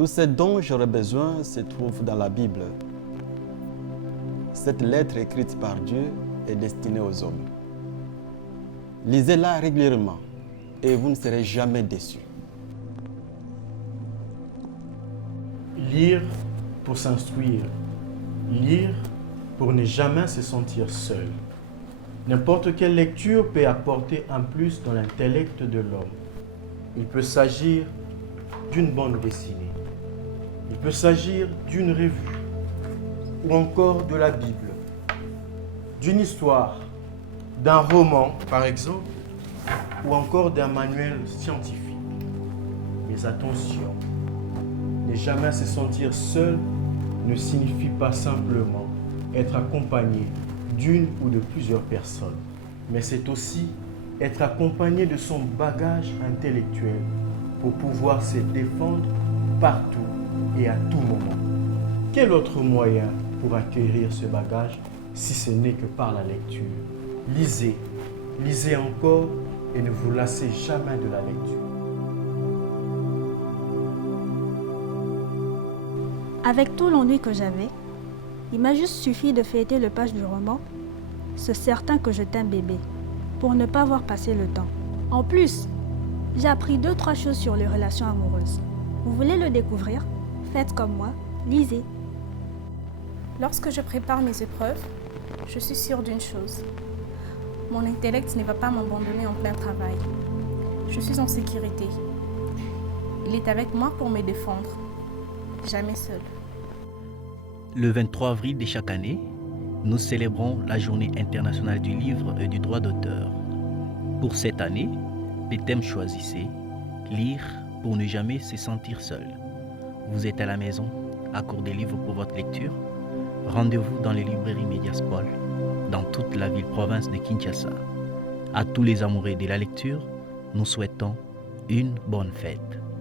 Tout ce dont j'aurais besoin se trouve dans la Bible. Cette lettre écrite par Dieu est destinée aux hommes. Lisez-la régulièrement et vous ne serez jamais déçus. Lire pour s'instruire. Lire pour ne jamais se sentir seul. N'importe quelle lecture peut apporter un plus dans l'intellect de l'homme. Il peut s'agir d'une bande dessinée. Il peut s'agir d'une revue ou encore de la Bible, d'une histoire, d'un roman par exemple, ou encore d'un manuel scientifique. Mais attention, ne jamais se sentir seul ne signifie pas simplement être accompagné d'une ou de plusieurs personnes, mais c'est aussi être accompagné de son bagage intellectuel pour pouvoir se défendre partout et à tout moment. Quel autre moyen pour acquérir ce bagage si ce n'est que par la lecture? Lisez, lisez encore et ne vous lassez jamais de la lecture. Avec tout l'ennui que j'avais, il m'a juste suffi de feuilleter le page du roman « C'est certain que je t'aime bébé » pour ne pas voir passer le temps. En plus, j'ai appris 2-3 choses sur les relations amoureuses. Vous voulez le découvrir? Faites comme moi, lisez. Lorsque je prépare mes épreuves, je suis sûre d'une chose. Mon intellect ne va pas m'abandonner en plein travail. Je suis en sécurité. Il est avec moi pour me défendre. Jamais seul. Le 23 avril de chaque année, nous célébrons la Journée internationale du livre et du droit d'auteur. Pour cette année, le thème choisi est « Lire pour ne jamais se sentir seul ». Vous êtes à la maison, à court des livres pour votre lecture? Rendez-vous dans les librairies Mediaspol, dans toute la ville-province de Kinshasa. À tous les amoureux de la lecture, nous souhaitons une bonne fête.